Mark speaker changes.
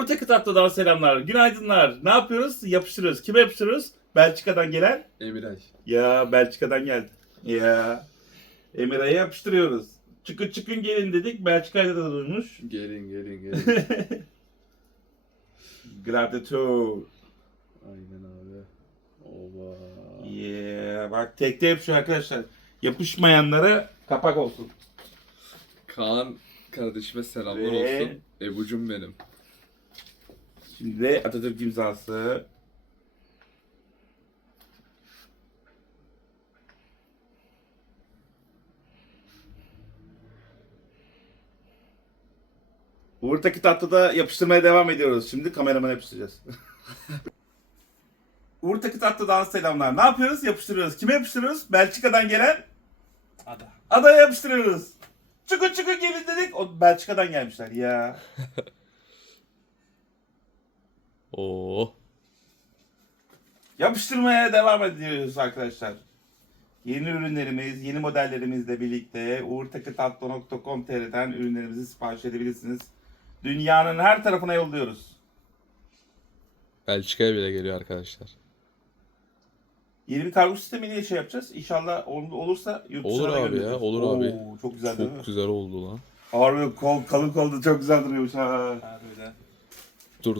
Speaker 1: Orta Kıtatlı'dan selamlar. Günaydınlar. Ne yapıyoruz? Yapıştırıyoruz. Kime yapıştırıyoruz? Belçika'dan gelen.
Speaker 2: Emiray.
Speaker 1: Ya Belçika'dan geldi. Ya. Emiray'a yapıştırıyoruz. Çıkın çıkın gelin dedik. Belçika'da da duymuş.
Speaker 2: Gelin gelin gelin.
Speaker 1: Gladiator.
Speaker 2: Aynen abi. Oba.
Speaker 1: Yeah. Bak tekte yapışıyor arkadaşlar. Yapışmayanlara kapak olsun.
Speaker 2: Kaan kardeşime selamlar
Speaker 1: Ve-
Speaker 2: olsun. Ebucum benim.
Speaker 1: Şimdi Atatürk imzası. Uğur'taki tatlıda yapıştırmaya devam ediyoruz. Şimdi kameramana yapıştıracağız. Uğur'taki tatlıdan selamlar. Ne yapıyoruz? Yapıştırıyoruz. Kime yapıştırıyoruz? Belçika'dan gelen
Speaker 3: Ada.
Speaker 1: adaya yapıştırıyoruz. Çıkın çıkın gelin dedik. O Belçika'dan gelmişler ya.
Speaker 4: Oo.
Speaker 1: Yapıştırmaya devam ediyoruz arkadaşlar. Yeni ürünlerimiz, yeni modellerimizle birlikte uğurtakıtatlı.com.tr'den ürünlerimizi sipariş edebilirsiniz. Dünyanın her tarafına yolluyoruz.
Speaker 4: Belçika'ya bile geliyor arkadaşlar.
Speaker 1: Yeni bir kargo sistemiyle şey yapacağız. İnşallah ol- olursa yurt
Speaker 4: Olur
Speaker 1: da
Speaker 4: abi ya,
Speaker 1: göndereceğiz.
Speaker 4: olur abi.
Speaker 1: Oo, Çok güzel değil mi?
Speaker 4: Çok güzel oldu lan.
Speaker 1: Harbi kol, kalın kolda çok güzel duruyormuş ha.
Speaker 3: Harbiden.